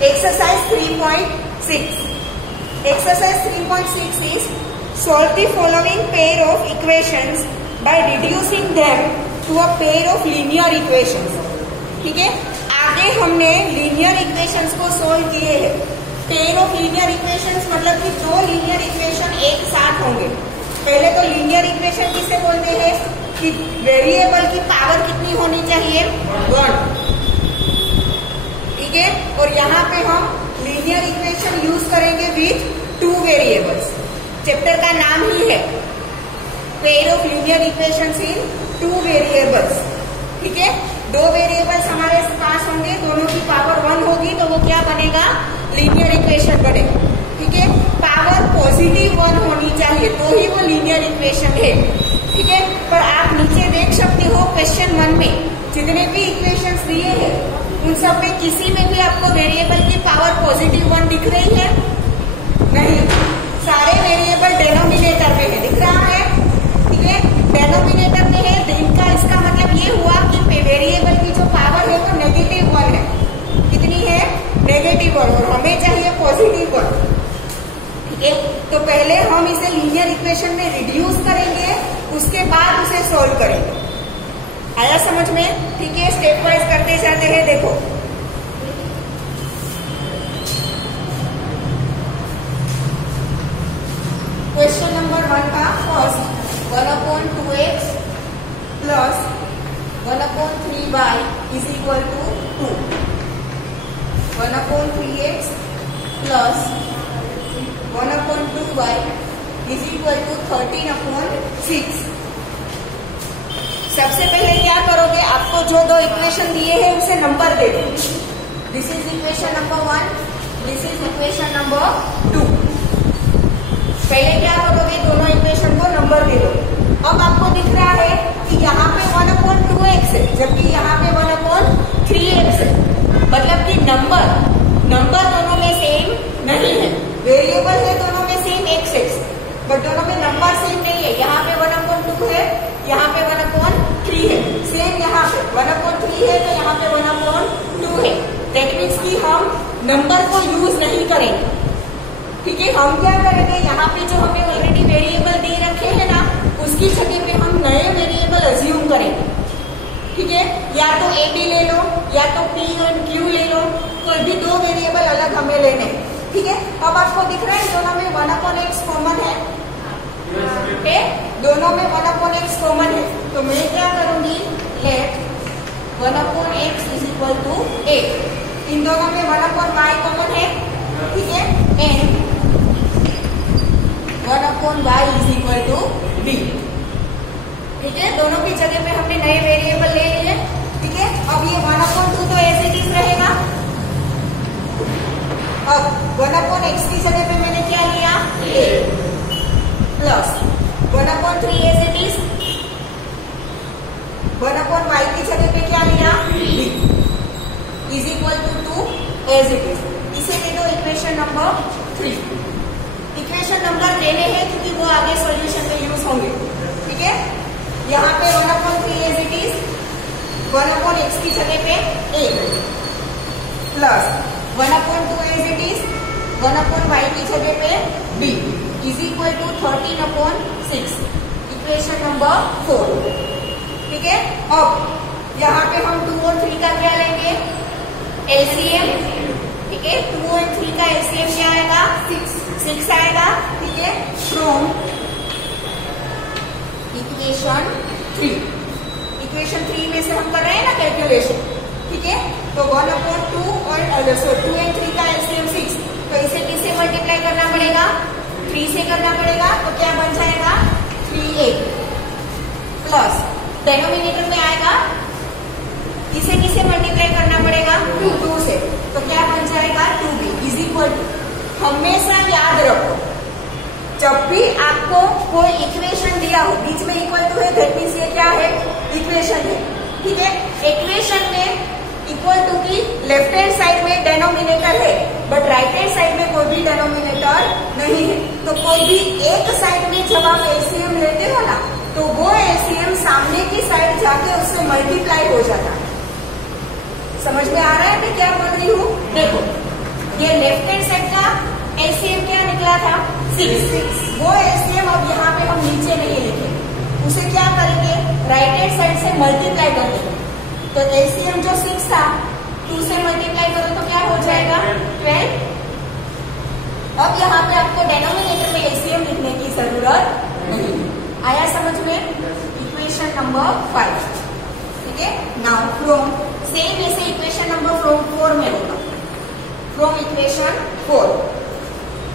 Exercise 3.6. Exercise 3.6 is solve the following pair of equations by reducing them to a pair of linear equations. ठीक है, आगे हमने linear equations को solve किए हैं. पेयर ऑफ लीनियर इक्वेशंस मतलब कि दो लीनियर इक्वेशन एक साथ होंगे. पहले तो लीनियर इक्वेशन किसे बोलते हैं कि वेरिएबल की पावर कितनी होनी चाहिए, 1. ठीक है, और यहाँ पे हम लीनियर इक्वेशन यूज करेंगे विथ 2 वेरिएबल्स. चैप्टर का नाम ही है pair of linear equations in 2 variables. ठीक है, 2 वेरिएबल्स हमारे पास होंगे, दोनों की पावर 1 होगी तो वो क्या बनेगा, लीनियर इक्वेशन बनेगा. ठीक है, पावर पॉजिटिव 1 होनी चाहिए तो ही वो लीनियर इक्वेशन है. ठीक है, पर आप नीचे देख सकते हो क्वेश्चन 1 में जितने भी इक्वेशंस दिए हैं उन सब में किसी में भी आपको वेरिएबल की पावर पॉजिटिव 1 दिख रही है? नहीं, सारे वेरिएबल डेनोमिनेटर में है. दिख रहा है? ठीक है, डेनोमिनेटर में है. इनका इसका मतलब ये हुआ कि वेरिएबल की जो पावर है वो नेगेटिव 1 है. कितनी है? नेगेटिव 1, और हमें चाहिए पॉजिटिव 1. ठीक है, तो पहले हम इसे लीनियर इक्वेशन में रिड्यूस करेंगे, उसके बाद उसे सोल्व करेंगे. आया समझ में? ठीक है, स्टेप वाइज करते जाते हैं. देखो, क्वेश्चन नंबर 1 का first 1/2x plus 1/3y is equal to 2. 1/3x plus 1/2y is equal to 13/6. सबसे पहले क्या करोगे, आपको जो 2 इक्वेशन दिए हैं उसे नंबर दे दो. This is equation number 1, this is equation number 2. पहले क्या करोगे, दोनों इक्वेशन को नंबर दे दो. अब आपको दिख रहा है कि यहाँ पे 1/2x है जबकि यहाँ पे 1/3x है. मतलब कि नंबर दोनों में सेम नहीं है. वेरिएबल है दोनों में सेम x, बट दोनों में नंबर सेम नहीं है. यहाँ पे 1/2 है, यहाँ पे 1/3 है. सेम यहाँ पे 1/3 है तो यहाँ पे 1/2 है. दैट मीन्स कि हम नंबर को यूज नहीं करेंगे. ठीक है, हम क्या करेंगे, यहाँ पे जो हमें ऑलरेडी वेरिएबल दे रखे हैं ना, उसकी जगह पे हम नए वेरिएबल अज्यूम करेंगे. ठीक है, या तो ए बी ले लो या तो पी और क्यू ले लो, कोई भी 2 वेरिएबल अलग हमें लेने हैं. ठीक है, अब आपको दिख रहा है दोनों में 1/x कॉमन है. दोनों में 1/x कॉमन है, तो मैं क्या करूंगी, let 1/x is equal to a. इन दोनों में 1/y कॉमन है. ठीक है, and 1/y is equal to b. ठीक है, दोनों की जगह पे हमने नए वेरिएबल ले लिए. ठीक है, अब ये 1/2 तो ऐसे ही रहेगा. अब 1/x की जगह पे मैंने क्या लिया, a plus 1/3 as it is. 1/y की जगह पे क्या लिया, b is equal to 2 as it is. इसे दे दो इक्वेशन नंबर 3. इक्वेशन नंबर देने हैं क्योंकि वो आगे सॉल्यूशन में यूज होंगे. ठीक है, यहाँ पे 1/3 एज इट इज, 1/x की जगह पे a plus 1/2 as it is, 1/y की जगह पे b is equal to 13/6. Equation number 4. ठीक है, अब यहाँ पे हम 2 और 3 का क्या लेंगे, एलसीएम. ठीक है, 2 और 3 का एलसीएम क्या आएगा, 6 आएगा. ठीक है, फ्रॉम इक्वेशन 3. इक्वेशन 3 में से हम कर रहे हैं ना कैलकुलेशन. ठीक है, तो 1/2 और 2 और 3 का एलसीएम 6, तो इसे किससे मल्टीप्लाई करना पड़ेगा, 3 से करना पड़ेगा. तो क्या बन जाएगा, 3a प्लस डेनोमिनेटर में आएगा, इसे किसे मल्टीप्लाई करना पड़ेगा, 2 से. तो क्या बन जाएगा, 2b इज इक्वल टू. हमेशा याद रखो, जब भी आपको कोई इक्वेशन दिया हो, बीच में इक्वल टू है, दैट मीन्स ये क्या है, इक्वेशन है. ठीक है, इक्वेशन में इक्वल टू की लेफ्ट हैंड साइड में डेनोमिनेटर है, बट राइट हैंड साइड में कोई भी डेनोमिनेटर नहीं है. तो कोई भी एक साइड में जब आप एलसीएम लेते हो ना, तो वो एलसीएम सामने की साइड जाके उससे मल्टीप्लाई हो जाता है. समझ में आ रहा है मैं क्या बोल रही हूँ? देखो, 6। वो एलसीएम अब यहाँ पे हम नीचे नहीं लिखेंगे, उसे क्या करेंगे, राइट हैंड साइड से मल्टीप्लाई कर देंगे। तो एलसीएम जो 6 था 2 से मल्टीप्लाई करो तो क्या हो जाएगा 12। अब यहाँ पे आपको डेनोमिनेटर में एलसीएम लिखने की जरूरत नहीं। आया समझ में? Equation number 5। ठीक है, नाउ फ्रॉम सेम ऐसे इक्वेशन नंबर फ्रॉम 4 में होगा, फ्रॉम इक्वेशन 4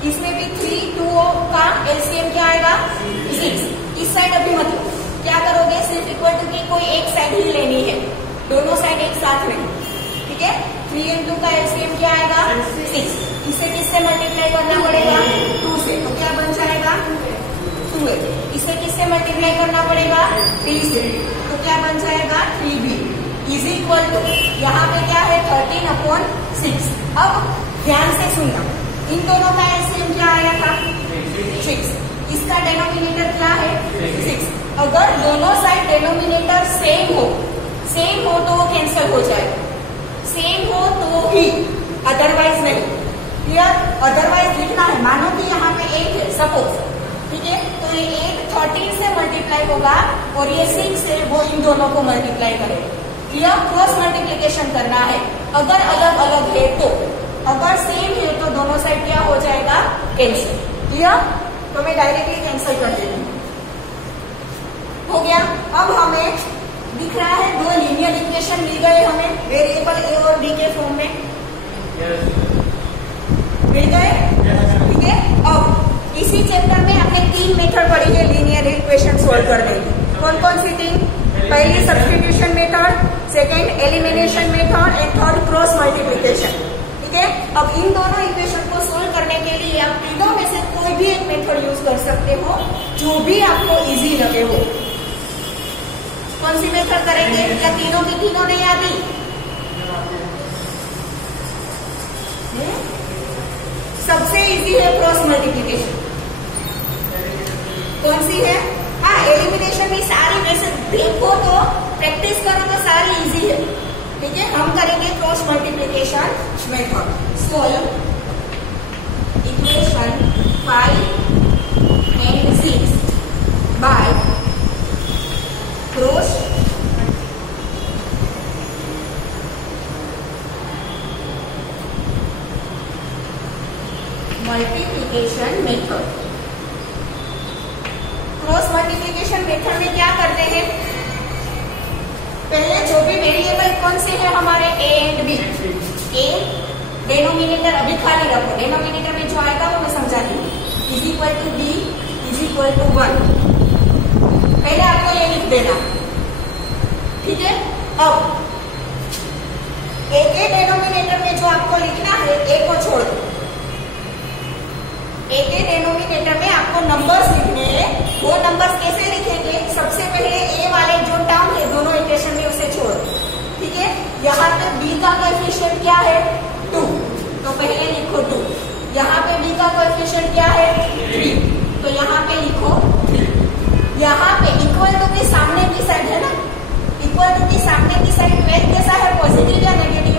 इसमें भी 3 2 का एलसीएम क्या आएगा 6। इस साइड अभी मतलब क्या करोगे, सिर्फ इक्वल टू की कोई एक साइड ही लेनी है, दोनों साइड एक साथ नहीं। ठीक है, 3 and 2 का एलसीएम क्या आएगा 6। इसे किससे मल्टीप्लाई करना पड़ेगा 2 से, तो क्या बन जाएगा 2a। इसे किससे मल्टीप्लाई करना पड़ेगा 3 से, तो क्या बन जाएगा 3b इज इक्वल टू, यहाँ पे क्या है 13/6। अब ध्यान से सुनना, इन दोनों का एलसीएम क्या आया था 6, इसका डेनोमिनेटर क्या है 6। अगर दोनों साइड डेनोमिनेटर सेम हो तो वो कैंसिल हो जाएगा, सेम हो तो ही, अदरवाइज नहीं। क्लियर? अदरवाइज लिखना है, मानो कि यहाँ पे 8 है सपोज, ठीक है, तो ये 8 13 से मल्टीप्लाई होगा और ये 6 से वो इन दोनों को मल्टीप्लाई करेगा। क्लियर? क्रॉस मल्टीप्लीकेशन करना है। अगर अलग अलग है तो, अगर सेम है तो दोनों साइड क्या हो जाएगा कैंसिल। क्लियर? तो मैं डायरेक्टली कैंसिल कर देती हूँ, हो गया। अब हमें दिख रहा है 2 लीनियर इक्वेशन मिल गए हमें, वेरिएबल ए और बी के फॉर्म में मिल गए। ठीक है, अब इसी चैप्टर में हमने 3 मेथड पढ़ी है लीनियर इक्वेशन सोल्व करने की। कौन कौन सी 3? पहली substitution method, second elimination method and third cross multiplication. ठीक है, अब इन दोनों इक्वेशन को सोल्व करने के लिए आप तीनों में से कोई भी एक मेथड यूज कर सकते हो, जो भी आपको इजी लगे हो। कौन सी मेथड करेंगे, या तीनों की तीनों नहीं आती? सबसे इजी है क्रॉस मल्टीप्लीकेशन। कौन सी है? हाँ, एलिमिनेशन भी सारी, वैसे देखो तो प्रैक्टिस करो तो सारी इजी है। ठीक है, हम करेंगे cross multiplication method. Solve equation 5 and 6 by cross multiplication method. Cross multiplication method में क्या करते हैं, पहले जो भी वेरिएबल कौन से हैं हमारे a and b, a denominator अभी खाली रखो, डेनोमिनेटर में जो आएगा वो मैं समझा दूंगी, is equal to b is equal to 1। पहले आपको ये लिख देना। ठीक है, अब a के डेनोमिनेटर में जो आपको लिखना है, a को छोड़ दो। a के डेनोमिनेटर में आपको नंबर्स लिखने हैं। वो नंबर्स कैसे लिखेंगे, सबसे पहले a वाले जो टर्म है दोनों इक्वेशन में उसे छोड़ दो। ठीक है, यहाँ पे b का कोएफिशिएंट क्या है 2, तो पहले लिखो 2। यहाँ पे b का कोएफिशिएंट क्या है 3, तो यहाँ पे लिखो 3। यहाँ पे इक्वल टू के सामने की साइड है ना, इक्वल टू की सामने की साइड वेल्यू कैसा है, पॉजिटिव या नेगेटिव,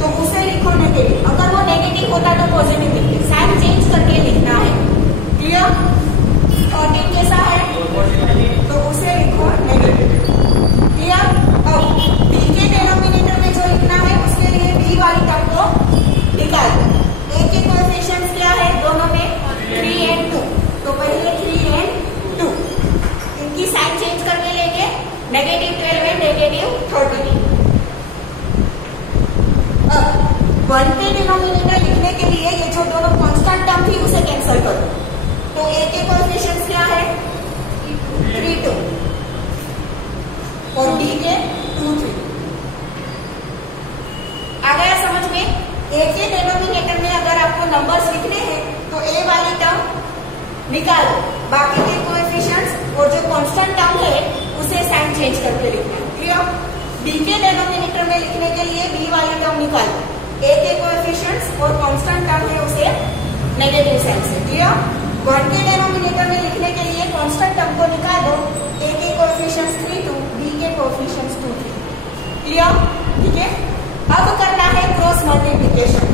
तो उसे लिखो नेगेटिव। अगर वो नेगेटिव होता तो पॉजिटिव लिखते, साइन चेंज करके लिखना है। क्लियर? 13 कैसा है, तो उसे लिखो नेगेटिव। क्लियर? अब b के डेनोमिनेटर में जो लिखना है उसके लिए b वाली टर्म को निकाल दो। a के कोएफिशिएंट्स क्या है दोनों में 3 and 2, तो पहले 3 and 2, इनकी साइन चेंज करके लेंगे, -12 and -13। अब 1 के डिनोमिनेटर लिखने के लिए ये जो दोनों कांस्टेंट टर्म थी उसे कैंसिल कर दो, तो a के कोएफिशिएंट्स क्या है 3 2 और b के 2 3। आ गया समझ में? a के डिनोमिनेटर में अगर आपको नंबर्स लिखने हैं तो a वाली टर्म निकालो, बाकी के कोएफिशिएंट्स और जो कांस्टेंट टर्म है उसे साइन चेंज करके लिखना है। क्लियर? b के डिनोमिनेटर में लिखने के लिए b वाली टर्म निकालो, a के कोएफिशिएंट्स और कांस्टेंट टर्म है उसे नेगेटिव साइन से। क्लियर? 1 के डिनोमिनेटर में लिखने के लिए कांस्टेंट टर्म को निकाल दो, a के कोएफिशिएंट्स 3 2, b के कोएफिशिएंट्स 2 3। क्लियर? ठीक है, अब करना है क्रॉस मल्टीप्लीकेशन।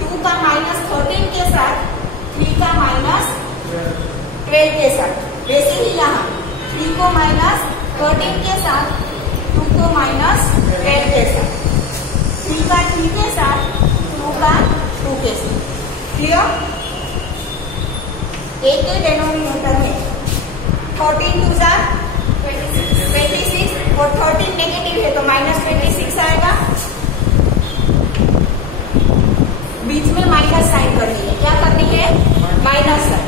2 का -13 के साथ 3 का 12 के साथ, वैसे ही यहाँ 3 को माइनस 13 के साथ, 2 को माइनस 12 के साथ, 3 का 3 के साथ, 2 का 2 के साथ। क्लियर? एक के डेनोमिनेटर में 14 2 जार 26 और 13 नेगेटिव है तो माइनस 26 आएगा। बीच में माइनस साइन करनी है, क्या करनी है? Minus sign.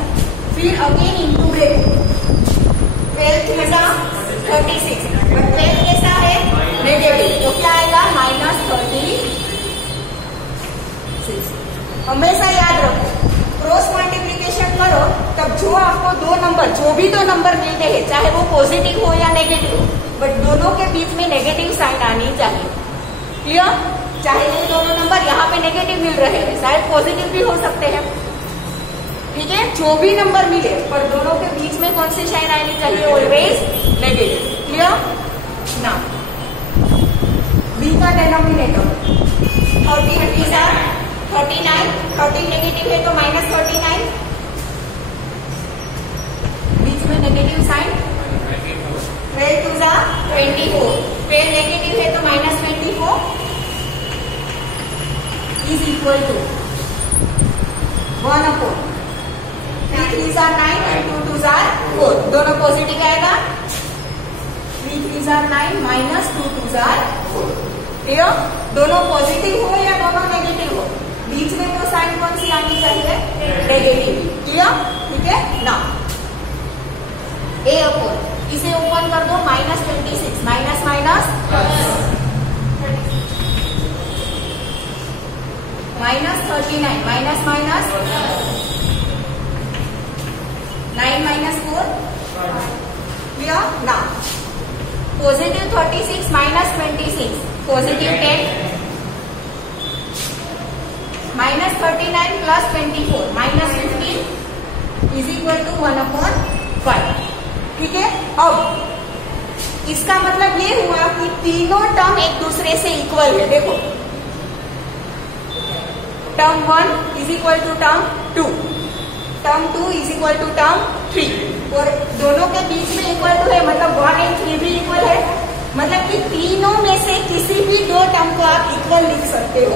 फिर अगेन इंटू ब्रेक, 12 3 36, बट 12 कैसा है? नेगेटिव, तो क्या आएगा? माइनस 36। हमेशा याद रखो, क्रॉस मल्टीप्लीकेशन करो तब जो आपको दो नंबर, जो भी दो नंबर मिलते हैं, चाहे वो पॉजिटिव हो या नेगेटिव हो, बट दोनों के बीच में नेगेटिव साइन आनी चाहिए। क्लियर? चाहे ये दोनों नंबर यहाँ पे नेगेटिव मिल रहे हैं, शायद पॉजिटिव भी हो सकते हैं। ठीक है, जो भी नंबर मिले पर दोनों के बीच में कौन सी साइन आनी चाहिए? Always negative. क्लियर? ना बी का डेनोमिनेटर 39, 13 नेगेटिव है तो माइनस 39, बीच में नेगेटिव साइन। 12 2 24, 12 नेगेटिव है तो minus 24 is equal to 1 upon 3 3 9 and 2 2 4, दोनों पॉजिटिव आएगा। 3 3 9 माइनस 2 2 4। क्लियर? दोनों पॉजिटिव हो या दोनों नेगेटिव हो, बीच में तो साइन कौन सी आनी चाहिए? नेगेटिव। क्लियर? ठीक है ना। ए अपॉन, इसे ओपन कर दो, minus 26, minus minus minus 39, minus minus 9 minus 4। Clear ना। Positive 36 minus 26, positive 10, minus 39 plus 24 minus 15 is equal to 1/5। ठीक है, अब इसका मतलब ये हुआ कि तीनों टर्म एक दूसरे से इक्वल है। देखो, term 1 is equal to term 2, term 2 is equal to term 3, और दोनों के बीच में इक्वल टू है, मतलब 1 और 3 भी इक्वल है। मतलब कि तीनों में से किसी भी दो टर्म को आप इक्वल लिख सकते हो।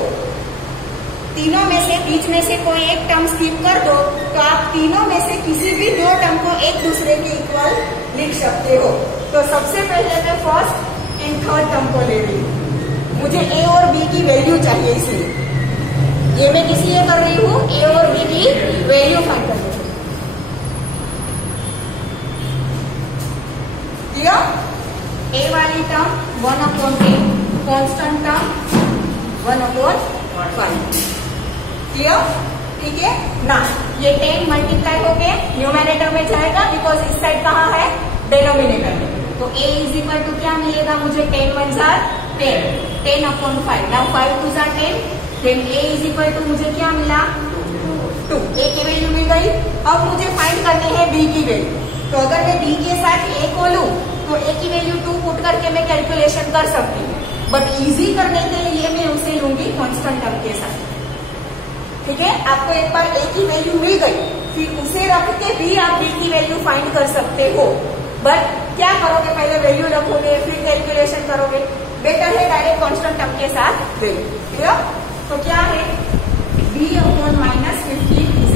तीनों में से बीच में से कोई एक टर्म स्किप कर दो तो आप तीनों में से किसी भी दो टर्म को एक दूसरे के इक्वल लिख सकते हो। तो सबसे पहले मैं फर्स्ट एंड थर्ड टर्म को ले रही हूँ। मुझे ए और बी की वैल्यू चाहिए, इसलिए ये मैं किस लिए कर रही हूँ? ए और बी की वैल्यू फाइंड कर रही हूँ। क्लियर? ए वाली टर्म 1/10, कांस्टेंट टर्म 1/5। क्लियर? ठीक है ना। ये 10 मल्टीप्लाई होके न्यूमरेटर में जाएगा, बिकॉज इस साइड कहाँ है? डेनोमिनेटर में। तो a इज इक्वल टू क्या मिलेगा मुझे? 10 1 10, 10/5। Now 5 2 10, then a is equal to मुझे क्या मिला? 2। a की वैल्यू मिल गई। अब मुझे फाइंड करनी है b की वैल्यू। तो अगर मैं b के साथ a को लूं तो a की वैल्यू 2 पुट करके मैं कैलकुलेशन कर सकती हूँ, बट इजी करने के लिए मैं उसे लूंगी कांस्टेंट टर्म के साथ। ठीक है, आपको एक बार a की वैल्यू मिल गई, फिर उसे रख के भी आप b की वैल्यू फाइंड कर सकते हो। बट क्या करोगे? पहले वैल्यू रखोगे, फिर कैलकुलेशन करोगे। बेटर है डायरेक्ट कांस्टेंट टर्म के साथ वैल्यू। क्लियर? तो क्या है? b/-15 is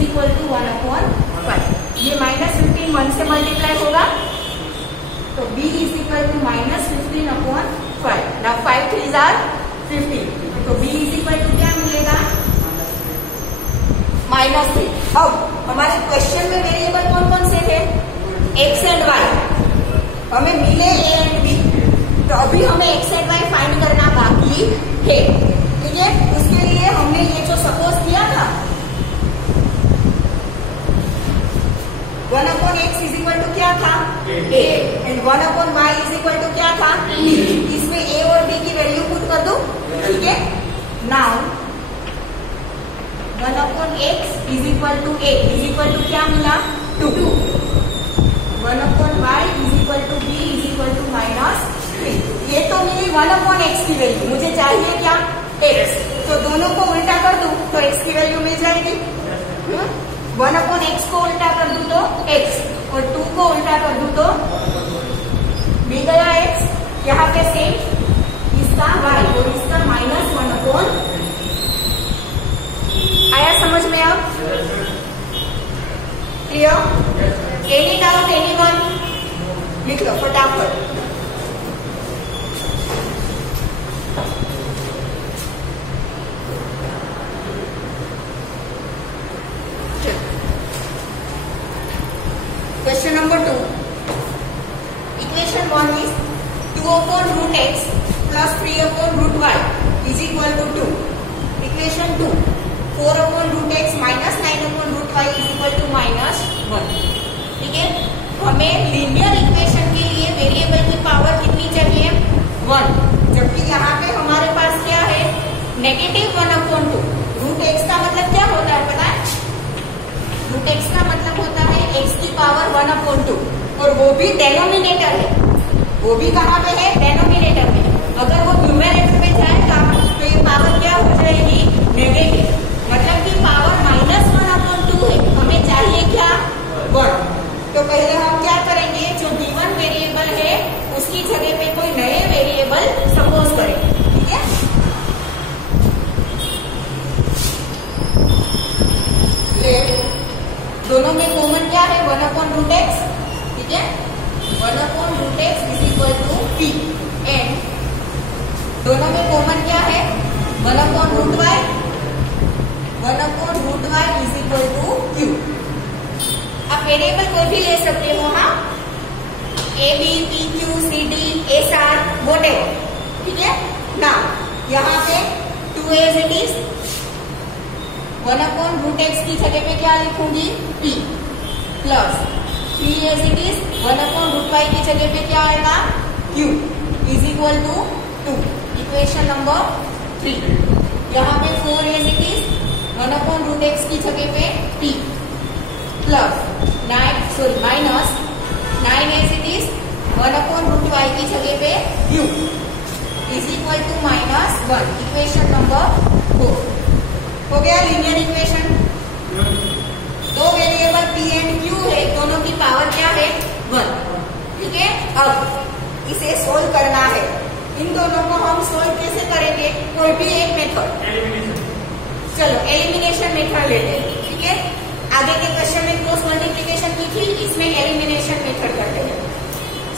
equal to 1/5। ये -15 1 से मल्टीप्लाई होगा, तो b is equal to -15/5। Now 5 3 15, तो b इज इक्वल टू क्या मिलेगा? -3। अब हमारे क्वेश्चन में वेरिएबल कौन कौन से थे? x and y। हमें मिले a एंड b, तो अभी हमें x एंड y फाइंड करना बाकी है। ठीक है, उसके लिए हमने ये जो सपोज किया था 1/x इज इक्वल टू क्या था? a, and 1/y is equal to क्या था? b। इसमें a और b की वैल्यू पुट कर दो। ठीक है, now 1/x is equal to a is equal to क्या मिला? 2। 1/y is equal to b is equal to -3। ये तो मिली 1/x की वैल्यू, मुझे चाहिए क्या? x। तो दोनों को उल्टा कर दूं तो x की वैल्यू मिल जाएगी। 1/x को उल्टा कर दूं तो x और 2 को उल्टा कर दूं तो मिल गया x, यहाँ पे सेम इसका y और इसका -1/। आया समझ में अब? क्लियर? Any doubt anyone? लिख लो फटाफट। Question number 2. Equation 1 is 2/√x plus 3/√y is equal to 2. Equation 2. 4/√x minus 9/√y is equal to -1. ठीक है? हमें लीनियर इक्वेशन के लिए वेरिएबल की पावर कितनी चाहिए? 1. जबकि यहाँ पे हमारे पास क्या है? -1/2. √x का मतलब क्या होता है पता है? √x का मतलब होता है x की पावर 1/2 और वो भी डेनोमिनेटर है। वो भी कहाँ पे है? डेनोमिनेटर में। अगर वो न्यूमरेटर में जाएगा तो ये पावर क्या हो जाएगी? नेगेटिव। मतलब कि पावर -1/2 है। हमें चाहिए क्या? 1। तो पहले हम क्या करेंगे? जो गिवन वेरिएबल है उसकी जगह पे कोई नए वेरिएबल सपोज करेंगे। ठीक है? दोनों में कॉमन क्या है? 1/√x। ठीक है? 1/√x is equal to p and दोनों में कॉमन क्या है? 1/√y। 1/√y is equal to q। आप वेरिएबल कोई भी ले सकते हो। हाँ, a b p q c d s r whatever। ठीक है ना? यहाँ पे 2 as it is 1/√x की जगह पे क्या लिखूंगी? p plus 3 as it is 1/√y की जगह पे क्या आएगा? q is equal to 2। Equation number 3। यहाँ पे 4 as it is 1/√x की जगह पे p plus minus 9 as it is 1/√y की जगह पे q is equal to -1। Equation number 4 हो गया लीनियर इक्वेशन। दो वेरिएबल p एंड q है, दोनों की पावर क्या है? 1। ठीक है? अब इसे सोल्व करना है। इन दोनों को हम सोल्व कैसे करेंगे? कोई भी एक मेथड। चलो एलिमिनेशन मेथड लेते हैं। ठीक है? आगे के क्वेश्चन में क्रॉस मल्टीप्लीकेशन की थी, इसमें एलिमिनेशन मेथड करते हैं।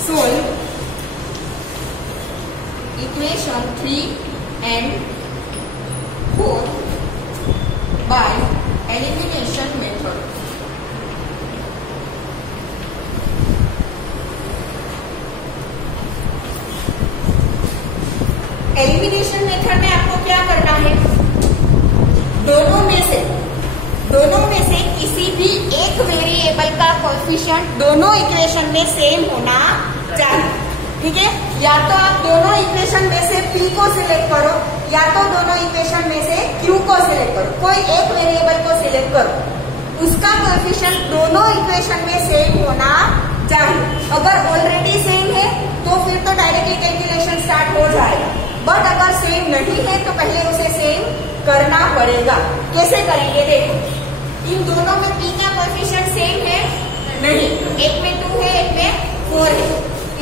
Solve equation 3 and 4 by elimination method। Elimination method में आपको क्या करना है? दोनों में से किसी भी एक वेरिएबल का कोएफिशिएंट दोनों इक्वेशन में सेम होना चाहिए। ठीक है? या तो आप दोनों इक्वेशन में से p को सिलेक्ट करो या तो दोनों इक्वेशन में से q को सिलेक्ट करो। कोई एक वेरिएबल को सिलेक्ट करो, उसका कोएफिशिएंट दोनों इक्वेशन में सेम होना चाहिए। अगर ऑलरेडी सेम है तो फिर तो डायरेक्टली कैलकुलेशन स्टार्ट हो जाएगा। बट अगर सेम नहीं है तो पहले उसे सेम करना पड़ेगा। कैसे करेंगे? देखो, इन दोनों में p का कोएफिशिएंट सेम है? नहीं। एक में 2 है, एक में 4 है।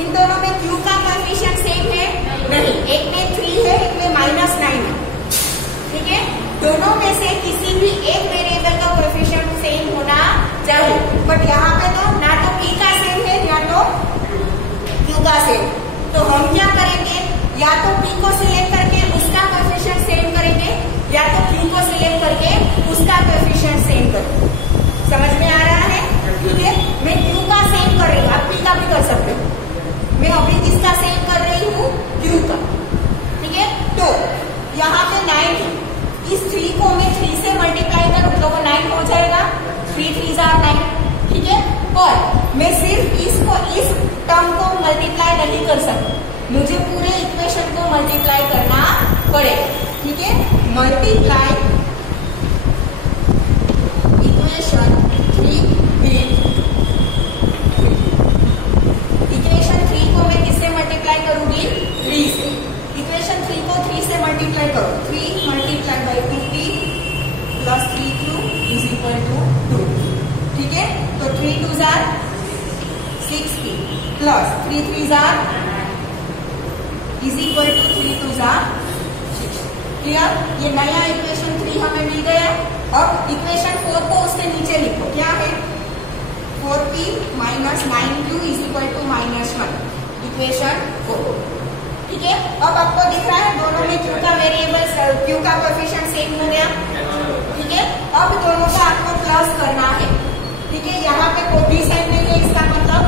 इन दोनों में q का कोएफिशिएंट सेम है? नहीं। एक में 3 है, एक में -9 है। ठीक है? दोनों में से किसी भी एक वेरिएबल का कोएफिशिएंट सेम होना चाहिए। बट यहाँ पे तो ना तो p का सेम है या तो q का सेम। तो हम क्या करेंगे? या तो p को सिलेक्ट करके उसका कोएफिशिएंट सेम करेंगे या तो q को सिलेक्ट करके उसका कोएफिशिएंट सेम करेंगे। समझ में आ रहा है? ठीक है? मैं q का सेम कर रही हूँ, आप p का भी कर सकते हो। मैं अभी किसका सेम कर रही हूँ? q का। ठीक है? तो यहाँ पे 9 है, इस 3 को मैं 3 से मल्टीप्लाई करूँ तो वो 9 हो जाएगा। 3 3s are 9। ठीक है? और मैं सिर्फ इस टर्म को मल्टीप्लाई नहीं कर सकती, मुझे पूरे इक्वेशन को मल्टीप्लाई करना पड़ेगा। ठीक है? मल्टीप्लाई इक्वेशन 3 with इक्वेशन 3 को मैं किससे मल्टीप्लाई करूंगी? 3 से। इक्वेशन 3 को 3 से मल्टीप्लाई करो। 3 × 2t + 3q = 2। ठीक है, तो 3 2 जार 6p प्लस 3 3 जार इज इक्वल टू 3 2 जार 6। क्लियर? ये नया इक्वेशन 3 हमें मिल गया। अब इक्वेशन 4 को उसके नीचे लिखो, क्या है 4p minus 9q is equal to -1, equation 4। ठीक है, अब आपको दिख रहा है दोनों में q का वेरिएबल q का कोएफिशिएंट सेम हो गया। ठीक है, अब दोनों का आपको प्लस करना है। ठीक है, यहाँ पे कोई साइन नहीं है, इसका मतलब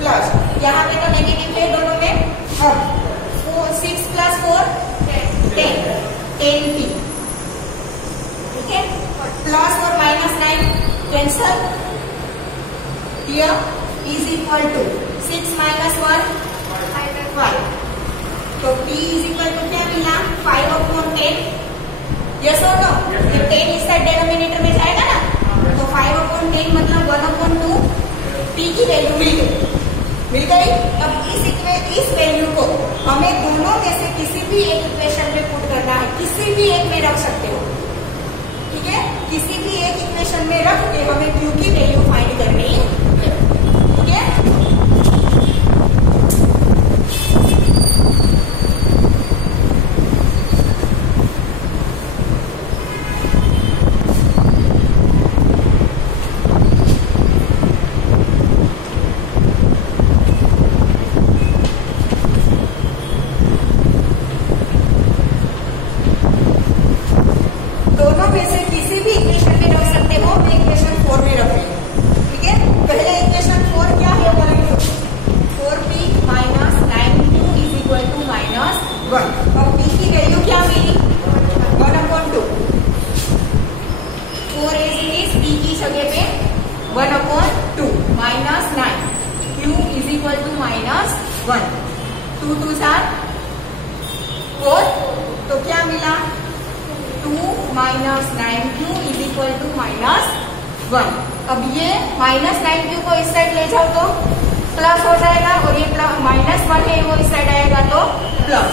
प्लस, यहाँ पे तो नेगेटिव है दोनों में। अब 6 + 4 10p। ठीक है, प्लस और -9 cancel, here is equal to 6 - 1 5। तो p is equal to क्या मिला 5/10। यस और नो? ये 10 इस साइड डिनोमिनेटर में जाएगा ना, तो 5/10 मतलब 1/2 p की वैल्यू मिल गई। अब इस वैल्यू को हमें दोनों में से किसी भी एक इक्वेशन में पुट करना है, किसी भी एक में रख सकते हो। ठीक है, किसी भी एक इक्वेशन में रख के हमें q की वैल्यू फाइंड करनी है। ठीक है, दोनों में से किसी भी इक्वेशन में रख सकते हो। मैं इक्वेशन 4 में रख रही हूँ। ठीक है, पहले इक्वेशन 4 क्या है बोलेंगे 4p minus 9q is equal to -1। और p की वैल्यू क्या मिली 1/2। 4 एज इट इज, p की जगह पे 1/2 -9 q इज इक्वल टू -1। 2 2 4, तो क्या मिला 2 - 9q इज इक्वल टू -1। अब ये -9q को इस साइड ले जाओ तो प्लस हो जाएगा, और ये -1 है वो इस साइड आएगा तो plus.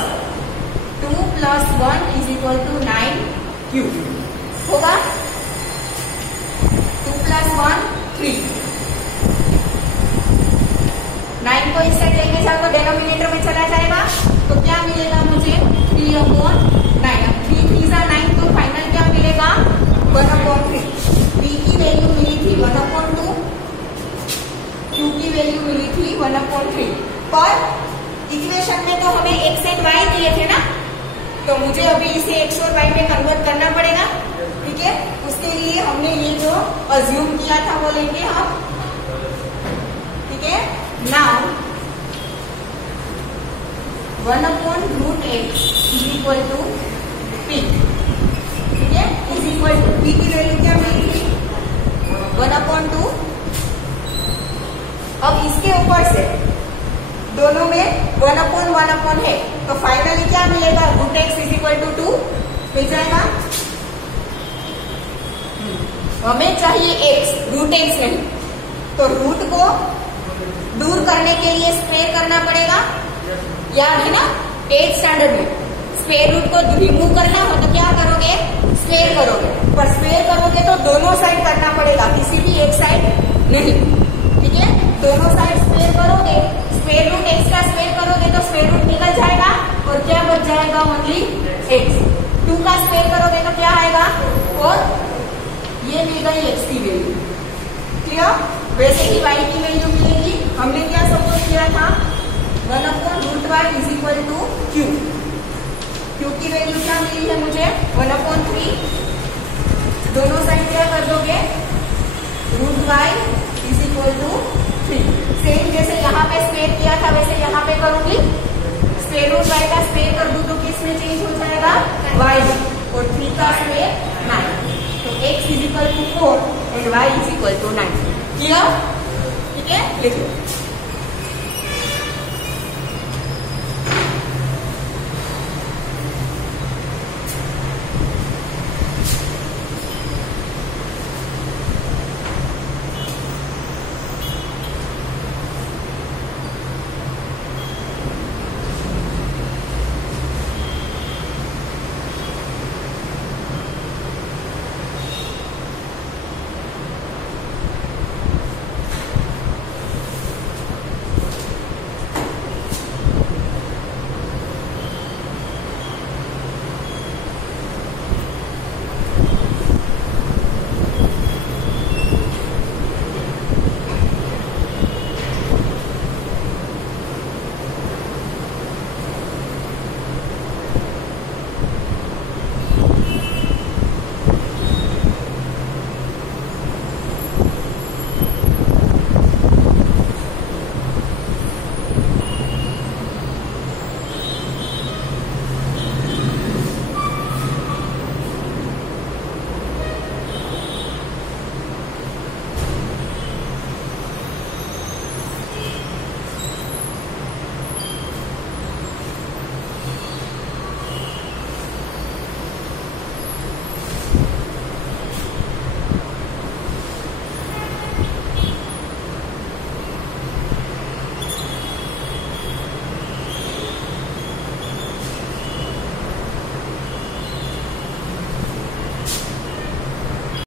2 + 1 is equal to 9q होगा। 2 + 1 3। 9 को इस साइड लेके जाओ तो डिनोमिनेटर में चला जाएगा, तो क्या मिलेगा मुझे 3/9। 3 3 9, तो फाइनल क्या मिलेगा 1/3। p की वैल्यू मिली थी 1/2, q की वैल्यू मिली थी 1/3। पर इक्वेशन में तो हमें x एंड y दिए थे ना, तो मुझे अभी इसे x और y में कन्वर्ट करना पड़ेगा। ठीक है, उसके लिए हमने ये जो अज्यूम किया था वो लेंगे हम। ठीक है, now 1/√x is equal to p। ठीक है, इज इक्वल टू p की वैल्यू क्या मिली थी 1/2। अब इसके ऊपर से दोनों में 1/1 है, तो फाइनली क्या मिलेगा √x इज इक्वल टू 2 मिल जाएगा। हमें चाहिए x, √x नहीं, तो रूट को दूर करने के लिए स्क्वायर करना पड़ेगा। याद है ना 8th स्टैंडर्ड में स्क्वायर रूट को रिमूव करना हो तो क्या करोगे स्क्वायर करोगे, पर स्क्वायर करोगे तो दोनों साइड करना पड़ेगा, किसी भी एक साइड नहीं। ठीक है, दोनों साइड स्क्वायर करोगे, स्क्वायर रूट x का स्क्वायर करोगे तो स्क्वायर रूट निकल जाएगा, और क्या बच जाएगा ओनली x। 2 का स्क्वायर करोगे तो क्या आएगा 4, ये मिल गई x की वैल्यू। क्लियर? वैसे ही y की वैल्यू मिलेगी। हमने क्या सपोज किया था 1/√y is equal to q। q की वैल्यू क्या मिली है मुझे 1/3। दोनों साइड क्या कर दोगे √y is equal to 3। Same जैसे यहाँ पे स्क्वायर किया था वैसे यहाँ पे करूंगी, स्क्वायर रूट y का स्क्वायर कर दूं तो किस में चेंज हो जाएगा y में, और 3 का स्क्वायर 9, तो x is equal to 4 and y is equal to 9। Clear? ठीक है, लिखो।